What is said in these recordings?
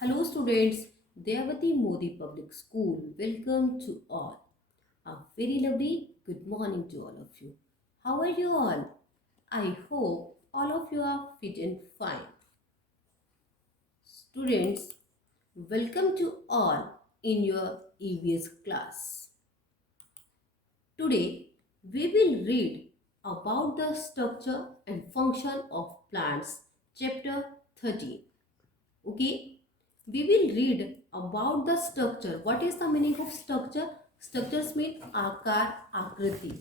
Hello students, Devati Modi Public School. Welcome to all. A very lovely good morning to all of you. How are you all? I hope all of you are fit and fine. Students, welcome to all in your EVS class. Today, we will read about the structure and function of plants, chapter 13. Okay, we will read about the structure. What is the meaning of structure? Structures mean आकार, आकृति.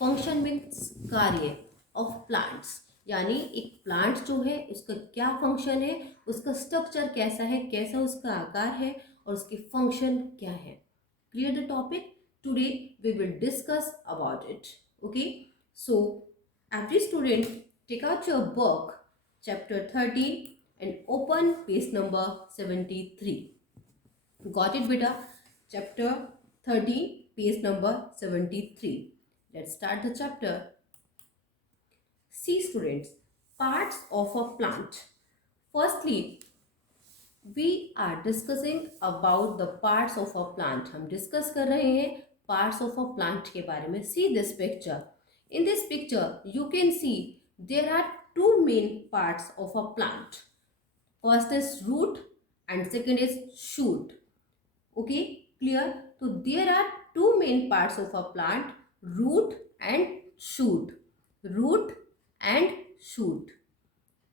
Function means कार्य of plants. यानी एक plant जो है उसका क्या function है, उसका स्ट्रक्चर कैसा है, कैसा उसका आकार है और उसके फंक्शन क्या है. Clear the topic? Today we will discuss about it. Okay, so every student take out your book, chapter 13, and open page number 73. Got it, beta? Chapter 13, page number 73. Let's start the chapter. See, students, parts of a plant. Firstly, we are discussing about the parts of a plant. हम discuss कर रहे हैं parts of a plant के बारे में. See this picture. In this picture, you can see there are two main parts of a plant. First is root and second is shoot. Okay, clear? So there are two main parts of a plant, root and shoot. Root and shoot.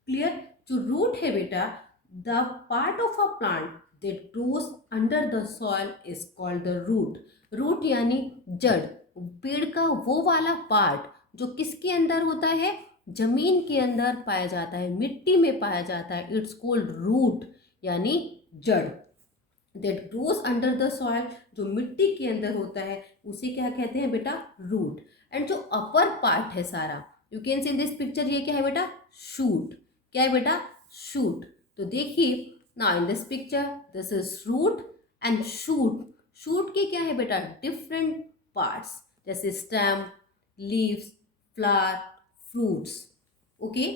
Clear? जो root है बेटा, the part of a plant that grows under the soil is called the root. Root यानी जड़. पेड़ का वो वाला part जो किसके अंदर होता है, जमीन के अंदर पाया जाता है, मिट्टी में पाया जाता है. इट्स कॉल्ड रूट यानी जड़. That grows under the soil, जो मिट्टी के अंदर होता है उसे क्या कहते हैं बेटा, रूट. एंड जो अपर पार्ट है सारा, you can see in this picture, ये क्या है बेटा, शूट. क्या है बेटा, शूट. तो देखिए ना in this picture, this is root and shoot. Shoot के क्या है बेटा, डिफरेंट पार्ट्स, जैसे stem, leaves, flower, fruits. Okay,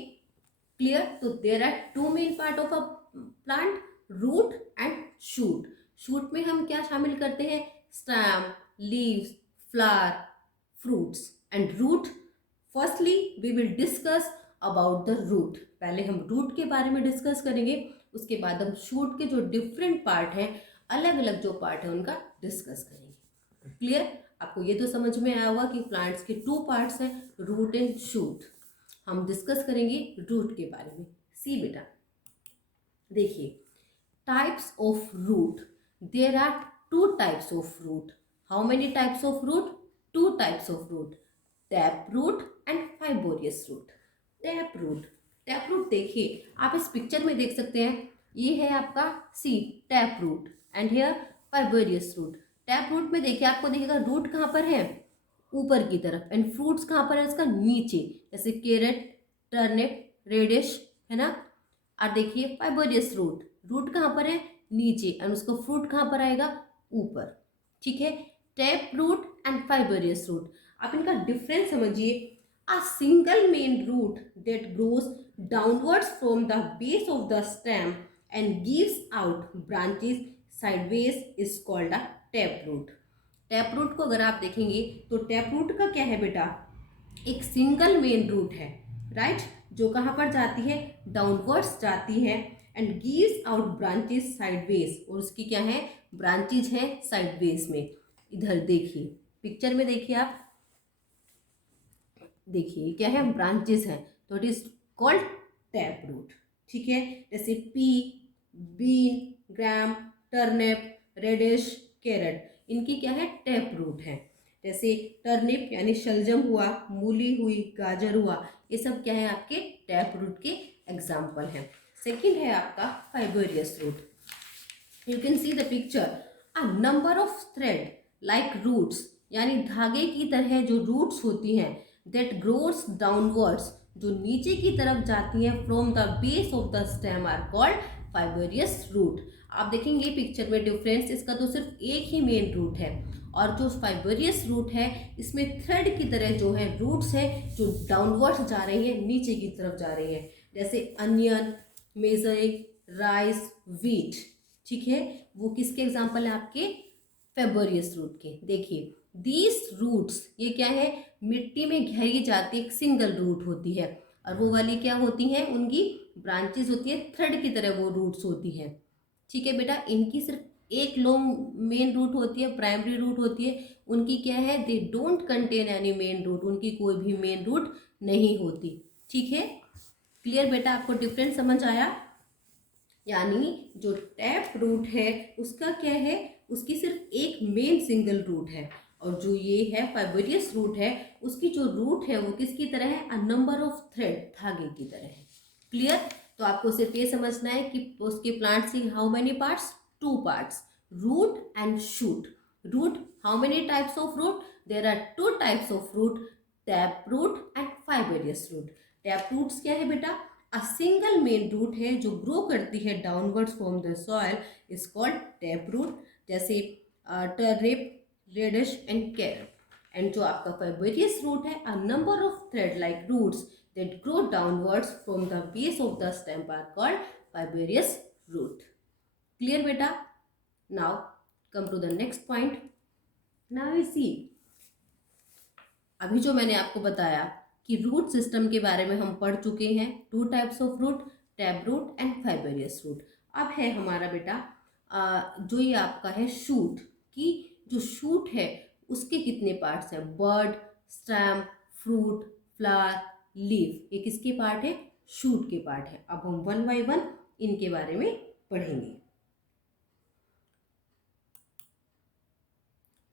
clear? So there are two main part of a plant, root and shoot. shoot में हम क्या शामिल करते हैं, stem, leaves, flower, fruits and root. Firstly we will discuss about the root. पहले हम root के बारे में डिस्कस करेंगे, उसके बाद हम shoot के जो डिफरेंट पार्ट हैं, अलग अलग जो पार्ट है उनका डिस्कस करेंगे. क्लियर? आपको ये तो समझ में आया होगा कि प्लांट्स के टू पार्ट्स हैं, रूट एंड शूट. हम डिस्कस करेंगे रूट के बारे में. सी बेटा, देखिए, types of root. There are two types of root. How many types of root? Two types of root, tap root and fibrous root. Tap root, tap root देखिए आप इस पिक्चर में देख सकते हैं, ये है आपका see tap root and here fibrous root. Tap root में देखिए आपको दिखेगा रूट कहाँ पर है, ऊपर की तरफ, एंड फ्रूट्स कहाँ पर है इसका, नीचे, जैसे कैरेट, टर्निप, रेडिश, है ना. और देखिए फाइबोरियस रूट, रूट कहाँ पर है, नीचे, एंड उसका फ्रूट कहाँ पर आएगा, ऊपर. ठीक है, tap root and fibrous root. आप इनका डिफरेंस समझिए. A single main root that grows downwards from the base of the stem and gives out branches sideways is called a tap root. Tap root को अगर आप देखेंगे तो tap root का क्या है बेटा, एक सिंगल मेन रूट है, राइट, जो कहाँ पर जाती है, डाउनवर्ड्स जाती है, and gives out branches sideways, और उसकी क्या है, ब्रांचेज हैं साइडवेज में. इधर देखिए पिक्चर में, देखिए आप, देखिए क्या है, ब्रांचेस हैं, तो it is called tap root. ठीक है, जैसे pea, bean, gram, turnip, radish, carrot, इनकी क्या है, टैप रूट है. जैसे टर्निप यानी शलजम हुआ, मूली हुई, गाजर हुआ, ये सब क्या है आपके टैप रूट के एग्जाम्पल हैं. सेकंड है आपका fibrous root. You can see the picture, a number of thread like roots, यानी धागे की तरह जो रूट्स होती हैं, दैट ग्रोस डाउनवर्ड्स, जो नीचे की तरफ जाती हैं, from the base of the stem are called fibrous root. आप देखेंगे पिक्चर में डिफरेंस, इसका तो सिर्फ एक ही मेन रूट है, और जो फाइबोरियस रूट है इसमें थ्रेड की तरह जो है रूट्स है, जो डाउनवर्ड्स जा रही है, नीचे की तरफ जा रही है, जैसे अनियन, मेजरिक, राइस, वीट. ठीक है, वो किसके एग्जाम्पल है आपके फाइबरियस रूट के। देखिए दीज रूट्स, ये क्या है, मिट्टी में घेरी जाती एक सिंगल रूट होती है, और वो वाली क्या होती हैं, उनकी ब्रांचेस होती है, थ्रेड की तरह वो रूट्स होती हैं। ठीक है बेटा, इनकी सिर्फ एक लॉन्ग मेन रूट होती है, प्राइमरी रूट होती है, उनकी क्या है, they don't contain any main root, उनकी कोई भी मेन रूट नहीं होती। ठीक है, क्लियर बेटा, आपको डिफरेंस समझ आया। यानी जो टैप रूट है उसका क्या है, उसकी सिर्फ एक मेन सिंगल रूट है, और जो ये है फाइबरियस रूट है उसकी जो रूट है वो किसकी तरह है, अ नंबर ऑफ थ्रेड, धागे की तरह है। क्लियर, तो आपको सिर्फ ये समझना है कि उसके प्लांट्स की how many parts, two parts, root and shoot. Root, how many types of root, there are two types of root, tap root and fibrous root. Tap roots क्या है बेटा, अ सिंगल मेन रूट है जो grow करती है downwards from the soil, is called tap root, जैसे turnip, radish and carrot. And जो आपका फाइबरियस रूट है, a number of thread like roots that grow downwards from the base of the stem are called fibrous root. Clear beta? Now come to the next point. Now we see, अभी जो मैंने आपको बताया कि root system के बारे में हम पढ़ चुके हैं, two types of root, tap root and fibrous root. अब है हमारा बेटा जो ये आपका है शूट, कि जो शूट है उसके कितने पार्ट्स हैं, bird, stem, fruit, flower, leaf, ये किसके पार्ट है, शूट के पार्ट है। अब हम वन बाय वन इनके बारे में पढ़ेंगे।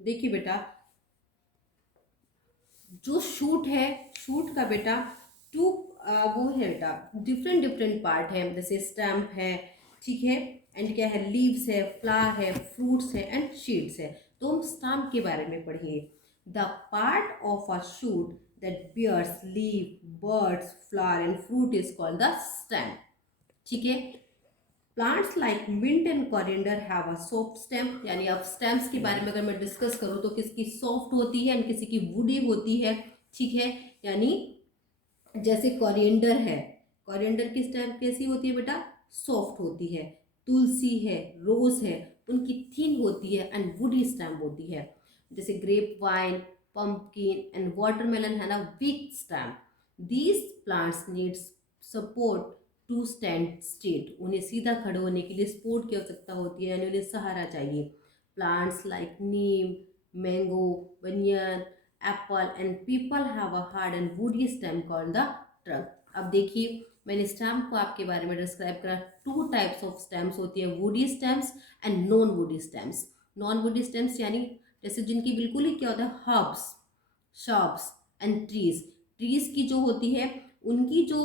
देखिए बेटा, जो शूट है, शूट का बेटा टू वो है बेटा, डिफरेंट डिफरेंट पार्ट है, जैसे स्टेम है, ठीक है, एंड क्या है, लीव्स है, फ्लावर है, फ्रूट्स है एंड सीड्स है। तो हम स्टेम के बारे में पढ़िए। The part of a shoot that bears leaf, birds, flower and fruit is called the stem. ठीक है, plants like mint and coriander have a soft stem, यानी अब स्टेम्स के बारे में अगर मैं डिस्कस करूँ तो किसकी सॉफ्ट होती है एंड किसी की वुडी होती है। ठीक है, यानी जैसे कोरिएंडर है, कोरिएंडर की स्टेम कैसी होती है बेटा, सॉफ्ट होती है। तुलसी है, रोज है, उनकी थिन होती है एंड वुडी स्टेम होती है। जैसे grape vine, pumpkin and watermelon है ना, weak stem. These plants needs support to stand straight, उन्हें सीधा खड़े होने के लिए सपोर्ट की आवश्यकता होती है, यानी उन्हें सहारा चाहिए। Plants like Neem, mango, banyan, Apple and people have a hard and woody stem called the trunk. अब देखिए, मैंने स्टेम को आपके बारे में डिस्क्राइब करा, टू टाइप्स ऑफ स्टेम्स होती है, woody stems and non woody stems. Non woody stems यानी जैसे जिनकी बिल्कुल ही क्या होता है, herbs, shops and trees. Trees की जो होती है उनकी जो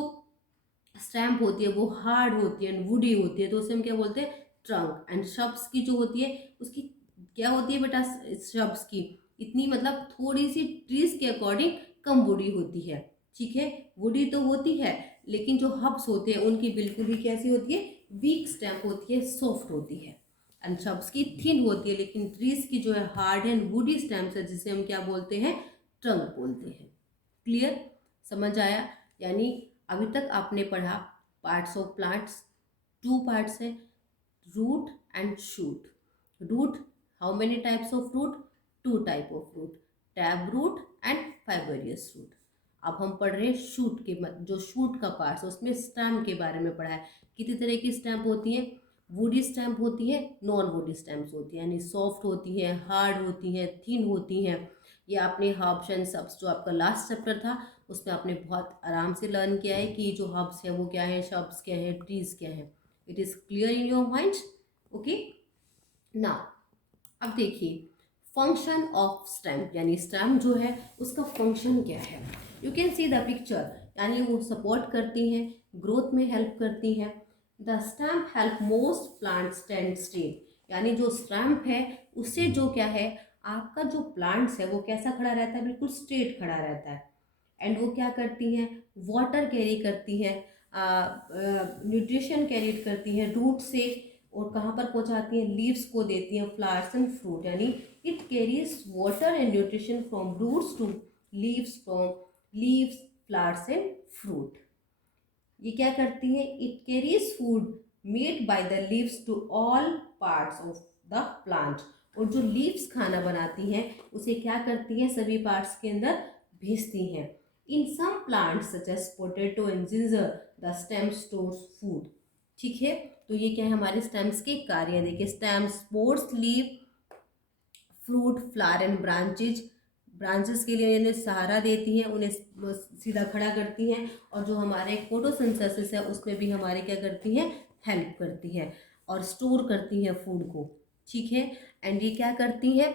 स्टैम्प होती है वो हार्ड होती है, वुडी होती है, तो उसे हम क्या बोलते हैं, ट्रंक। एंड शब्स की जो होती है उसकी क्या होती है बेटा, शब्स की इतनी मतलब थोड़ी सी ट्रीज के अकॉर्डिंग कम वुडी होती है। ठीक है, वुडी तो होती है लेकिन जो हब्स होते हैं उनकी बिल्कुल ही कैसी होती है, वीक स्टैम्प होती है, सॉफ्ट होती है। एंड शब्स की थिन होती है, लेकिन ट्रीज की जो है हार्ड एंड वुडी स्टैम्प है, जिसे हम क्या बोलते हैं, ट्रंक बोलते हैं। क्लियर, समझ आया। यानी अभी तक आपने पढ़ा parts of plants, two parts है, root and shoot. Root, how many types of root, two type of root, tap root and fibrous root. अब हम पढ़ रहे हैं शूट के, जो शूट का पार्ट्स, उसमें स्टैम्प के बारे में पढ़ा है। कितनी तरह की स्टैम्प होती हैं, वुडी स्टैम्प होती है, नॉन वुडी स्टैम्प्स होती है, यानी सॉफ्ट होती है, हार्ड होती हैं, थिन होती हैं। ये आपने हर्ब्स एंड सब्स जो आपका लास्ट चैप्टर था उसमें आपने बहुत आराम से लर्न किया है कि जो हर्ब्स है वो क्या है, शब्स क्या है, ट्रीज क्या है। It is clear in your mind. Okay, now अब देखिए फंक्शन ऑफ स्टेम, यानी स्टेम जो है उसका फंक्शन क्या है। You can see the picture, यानी वो सपोर्ट करती हैं, ग्रोथ में हेल्प करती हैं। The stem help most plant stand straight, यानी जो स्टेम है उससे जो क्या है, आपका जो प्लांट्स है वो कैसा खड़ा रहता है, बिल्कुल स्ट्रेट खड़ा रहता है। एंड वो क्या करती हैं, वाटर कैरी करती हैं, न्यूट्रिशन कैरी करती हैं रूट से, और कहाँ पर पहुँचाती हैं, लीव्स को देती हैं, फ्लावर्स एंड फ्रूट, यानी it carries water and nutrition from roots to leaves, from leaves, flowers and fruit. ये क्या करती हैं, it carries food made by the leaves to all parts of the plant. और जो लीव्स खाना बनाती हैं उसे क्या करती हैं, सभी पार्ट्स के अंदर भेजती हैं। In some plants such as potato and ginger the stem stores food. ठीक है, तो ये क्या है, हमारे स्टेम्स के कार्य। देखिए, stem supports leave, fruit, flower and branches. Branches के लिए इन्हें सहारा देती हैं, उन्हें सीधा खड़ा करती हैं। और जो हमारे फोटोसिंथेसिस है उसमें भी हमारे क्या करती हैं, हेल्प करती हैं और स्टोर करती हैं फूड को। ठीक है, एंड ये क्या करती हैं,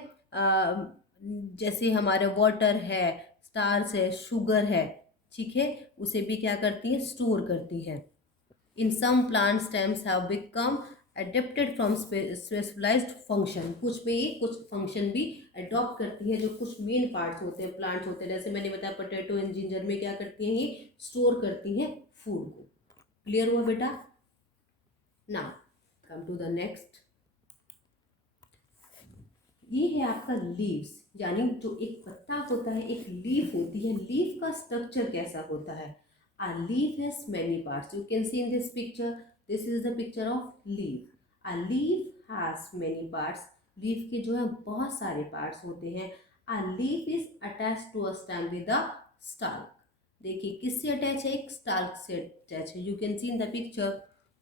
जैसे हमारे वाटर है, स्टार्च है, शुगर है, ठीक है, उसे भी क्या करती है, स्टोर करती है। In some plant stems have become adapted from specialised function. कुछ में ये कुछ फंक्शन भी अडॉप्ट करती है, जो कुछ मेन पार्ट्स होते हैं, प्लांट्स होते हैं, जैसे मैंने बताया पोटैटो एंड जिंजर में क्या करती हैं, ये स्टोर करती हैं फूड को। क्लियर हुआ बेटा? Now come to the next. ये है आपका लीव्स, यानी जो एक पत्ता होता है, एक लीफ होती है। लीफ का स्ट्रक्चर कैसा होता है? A leaf has many parts. You can see in this picture. This is the picture of leaf. A leaf has many parts. Leaf के जो है बहुत सारे parts होते हैं। A leaf is attached to a stem with a stalk. देखिए किससे attach है? एक स्टाल्क से अटैच है। You can see in the picture.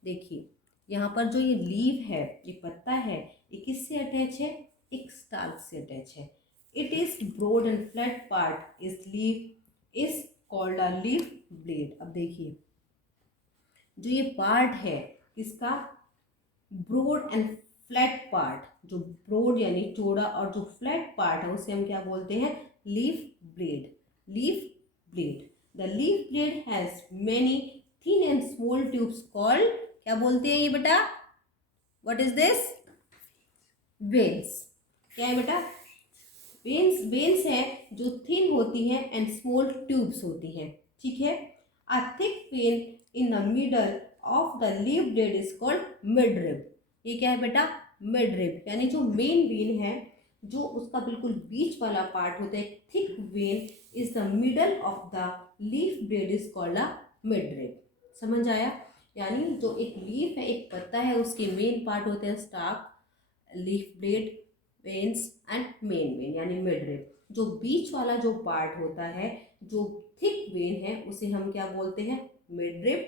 देखिए यहाँ पर जो ये लीफ है, ये पत्ता है, ये किससे अटैच है? एक स्टाल्क से अटैच है। It is broad and flat part is leaf is called a leaf blade. अब देखिए जो ये पार्ट है इसका ब्रॉड एंड फ्लैट पार्ट, जो ब्रॉड यानी चौड़ा और जो फ्लैट पार्ट है उसे हम क्या बोलते हैं? Leaf blade. Leaf blade. The leaf blade has many thin and small tubes called, क्या बोलते हैं ये बेटा? What is this? वेन्स। क्या है बेटा? वेन्स। वेन्स है जो थिन होती हैं एंड स्मॉल ट्यूब्स होती हैं। ठीक है। A thick when in the middle of the leaf blade is called midrib. ये क्या है बेटा? मिडरिब, यानी जो मेन वेन है, जो उसका बिल्कुल बीच वाला पार्ट होता है, thick when is the middle of the leaf blade is called a midrib. समझ आया? यानी जो एक लीफ है, एक पत्ता है, उसके मेन पार्ट होते हैं stalk, leaf blade, veins and main vein यानी मिडरिब। जो बीच वाला जो पार्ट होता है, जो थिक वेन है, उसे हम क्या बोलते हैं? मिडरिब।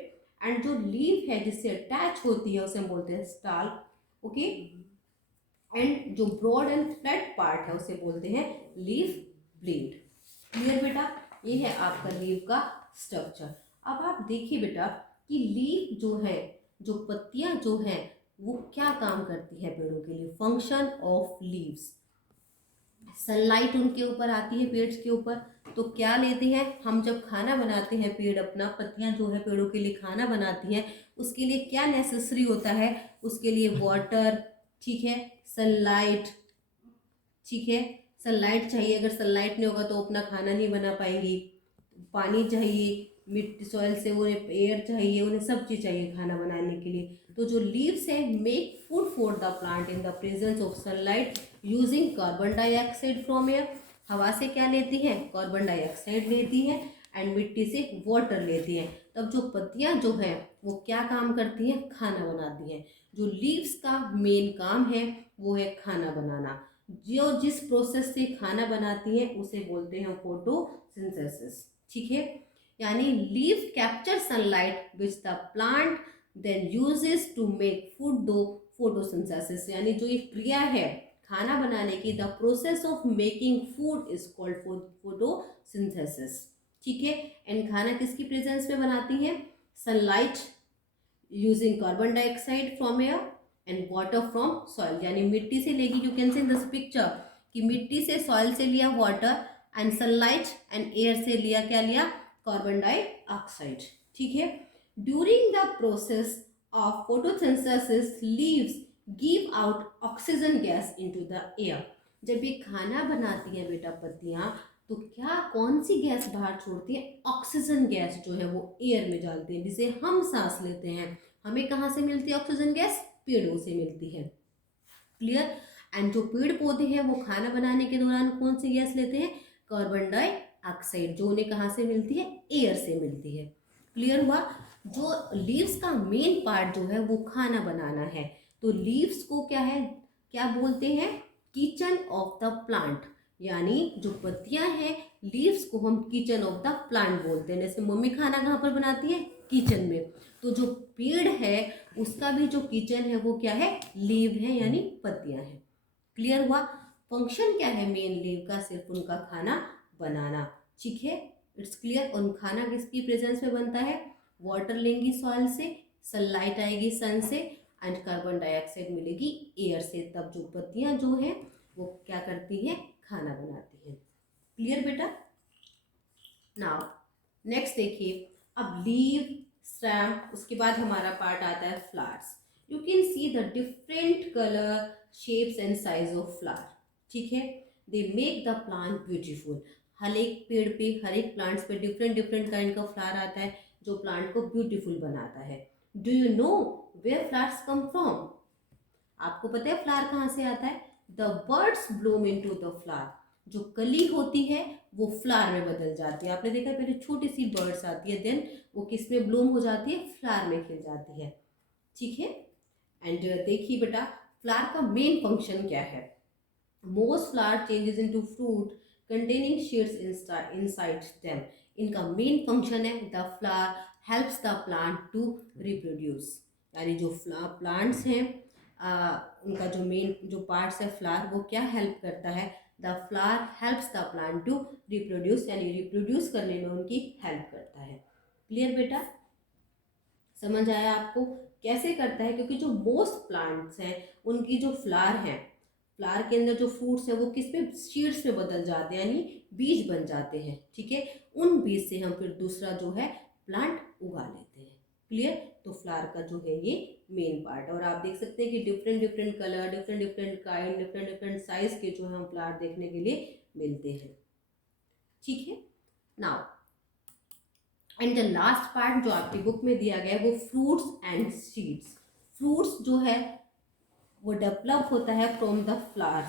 एंड जो लीफ है जिससे अटैच होती है उसे हम बोलते हैं स्टाल्क। ओके। एंड जो ब्रॉड एंड फ्लैट पार्ट है उसे बोलते हैं लीफ ब्लेड। क्लियर बेटा? ये है आपका लीफ का स्ट्रक्चर। अब आप देखिए बेटा कि लीफ जो है, जो पत्तियां जो हैं, वो क्या काम करती है पेड़ों के लिए? Function of leaves. सनलाइट उनके ऊपर आती है, पेड़ के ऊपर, तो क्या लेते हैं हम? जब खाना बनाते हैं, पेड़ अपना, पत्तियां जो है पेड़ों के लिए खाना बनाती हैं, उसके लिए क्या नेसेसरी होता है? उसके लिए वाटर, ठीक है, सनलाइट, ठीक है, सनलाइट चाहिए। अगर सनलाइट नहीं होगा तो अपना खाना नहीं बना पाएंगी। पानी चाहिए, मिट्टी सॉइल से उन्हें एयर चाहिए, उन्हें सब चीज़ चाहिए खाना बनाने के लिए। तो जो लीव्स है make food for the plant in the presence of sunlight using carbon dioxide from air. हवा से क्या लेती हैं? कार्बन डाइऑक्साइड लेती हैं एंड मिट्टी से वाटर लेती हैं। तब जो पत्तियां जो हैं वो क्या काम करती हैं? खाना बनाती हैं। जो लीव्स का मेन काम है वो है खाना बनाना। जो जिस प्रोसेस से खाना बनाती हैं उसे बोलते हैं फोटोसिंथेसिस। ठीक है। यानी leaf capture sunlight which the plant then uses to make food, दो फोटोसिंथेसिस। यानी जो ये क्रिया है खाना बनाने की, the process of making food is called photosynthesis. ठीक है। एंड खाना किसकी प्रेजेंस में बनाती हैं? Sunlight using carbon dioxide from air and water from soil, यानी मिट्टी से लेगी। You can see in this picture कि मिट्टी से, सॉइल से लिया water and sunlight and air से लिया, क्या लिया? Carbon dioxide. ठीक है। During the process of photosynthesis leaves give out oxygen gas into the air. जब ये खाना बनाती हैं बेटा पत्तियां, तो क्या कौन सी गैस बाहर छोड़ती है? ऑक्सीजन गैस जो है वो एयर में डालती है, जिसे हम सांस लेते हैं। हमें कहाँ से मिलती है ऑक्सीजन गैस? पेड़ों से मिलती है। क्लियर? एंड जो पेड़ पौधे हैं वो खाना बनाने के दौरान कौन सी गैस लेते हैं? कार्बन डाइऑक्साइड, जो उन्हें कहाँ से मिलती है? एयर से मिलती है। क्लियर हुआ? जो लीव्स का मेन पार्ट जो है वो खाना बनाना है। तो लीव्स को क्या है, क्या बोलते हैं, किचन ऑफ द प्लांट। यानी जो पत्तियां हैं, लीव्स को हम किचन ऑफ द प्लांट बोलते हैं। जैसे मम्मी खाना कहाँ पर बनाती है, किचन में। तो जो पेड़ है उसका भी जो किचन है वो क्या है, लीव है, यानी पत्तियां हैं। क्लियर हुआ। फंक्शन क्या है मेन लीव का, सिर्फ उनका खाना बनाना। ठीक है, इट्स क्लियर। उन खाना किसकी प्रेजेंस में बनता है, वाटर लेंगी सॉइल से, सनलाइट आएगी सन से, एंड कार्बन डाइऑक्साइड मिलेगी एयर से, तब जो पत्तियां जो हैं वो क्या करती हैं, खाना बनाती हैं। क्लियर बेटा। नाउ नेक्स्ट देखिए, अब लीव, स्टेम, उसके बाद हमारा पार्ट आता है flowers. You can see the different colour, shapes and size of flower. ठीक है, they make the plant beautiful. हर एक पेड़ पे, हर एक प्लांट्स पे डिफरेंट डिफरेंट काइंड का फ्लावर आता है जो प्लांट को ब्यूटीफुल बनाता है। Do you know where flowers come from? आपको पता है फ्लावर कहाँ से आता है? The birds bloom into the flower. जो कली होती है वो फ्लावर में बदल जाती है। आपने देखा है, पहले छोटी सी बर्ड्स आती है, देन वो किस में ब्लूम हो जाती है, फ्लावर में खिल जाती है। ठीक है। एंड देखिए बेटा, फ्लावर का मेन फंक्शन क्या है। Most flower changes into fruit containing seeds inside them. इनका मेन फंक्शन है, the flower helps the plant to reproduce. यानी जो प्लांट्स हैं, उनका जो मेन जो पार्ट्स है फ्लावर, वो क्या हेल्प करता है, the flower helps the plant to reproduce, यानी रिप्रोड्यूस करने में उनकी हेल्प करता है। क्लियर बेटा, समझ आया आपको कैसे करता है? क्योंकि जो मोस्ट प्लांट्स हैं उनकी जो फ्लावर हैं, फ्लावर के अंदर जो फ्रूट्स है वो किस में, सीड्स में बदल जाते हैं, यानी बीज बन जाते हैं। ठीक है, उन बीज से हम फिर दूसरा जो है प्लांट उगा लेते हैं। क्लियर। तो फ्लावर का जो है ये मेन पार्ट। और आप देख सकते हैं कि different different colour, different different kind, different different size के जो है हम फ्लावर देखने के लिए मिलते हैं। ठीक है। Now and the last part जो आपकी बुक में दिया गया है वो फ्रूट्स एंड सीड्स। फ्रूट्स जो है वो डेवलप होता है from the flower.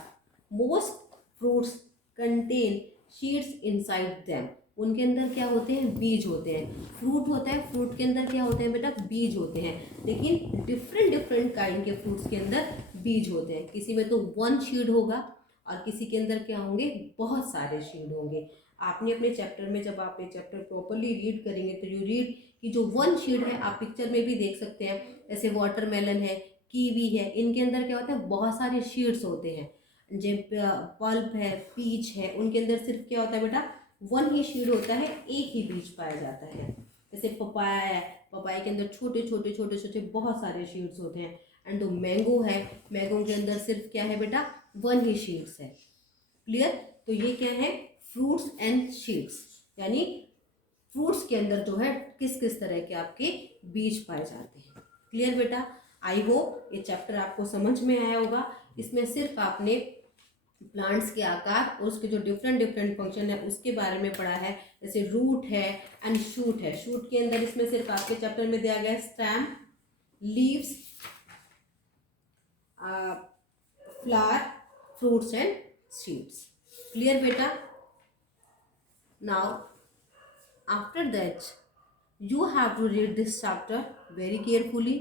Most fruits contain seeds inside them. उनके अंदर क्या होते हैं, बीज होते हैं। फ्रूट होता है, फ्रूट के अंदर क्या होते हैं बेटा, बीज होते हैं। लेकिन डिफरेंट डिफरेंट काइंड के फ्रूट्स के अंदर बीज होते हैं। किसी में तो वन सीड होगा और किसी के अंदर क्या होंगे, बहुत सारे सीड होंगे। आपने अपने चैप्टर में, जब आप ये चैप्टर प्रॉपरली रीड करेंगे तो यू रीड कि जो वन सीड है, आप पिक्चर में भी देख सकते हैं, जैसे वाटरमेलन है, कीवी है, इनके अंदर क्या होता है, बहुत सारे सीड्स होते हैं। जो पल्प है, पीच है, उनके अंदर सिर्फ क्या होता है बेटा, वन ही सीड होता है, एक ही बीज पाया जाता है। जैसे पपाया है, पपाया के अंदर छोटे छोटे छोटे छोटे बहुत सारे सीड्स होते हैं। एंड जो मैंगो है, मैंगो के अंदर सिर्फ क्या है बेटा, वन ही सीड्स है। क्लियर। तो ये क्या है, फ्रूट्स एंड सीड्स, यानी फ्रूट्स के अंदर जो है किस किस तरह के आपके बीज पाए जाते हैं। क्लियर बेटा। आई होप ये चैप्टर आपको समझ में आया होगा। इसमें सिर्फ आपने प्लांट्स के आकार और उसके जो डिफरेंट डिफरेंट फंक्शन है उसके बारे में पढ़ा है। जैसे रूट है एंड शूट है। शूट के अंदर इसमें सिर्फ आपके चैप्टर में दिया गया है stem, leaves, flower, fruits and seeds. Clear बेटा। Now after that you have to read this chapter very carefully.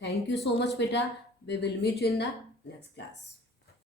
Thank you so much beta. We will meet you in the next class.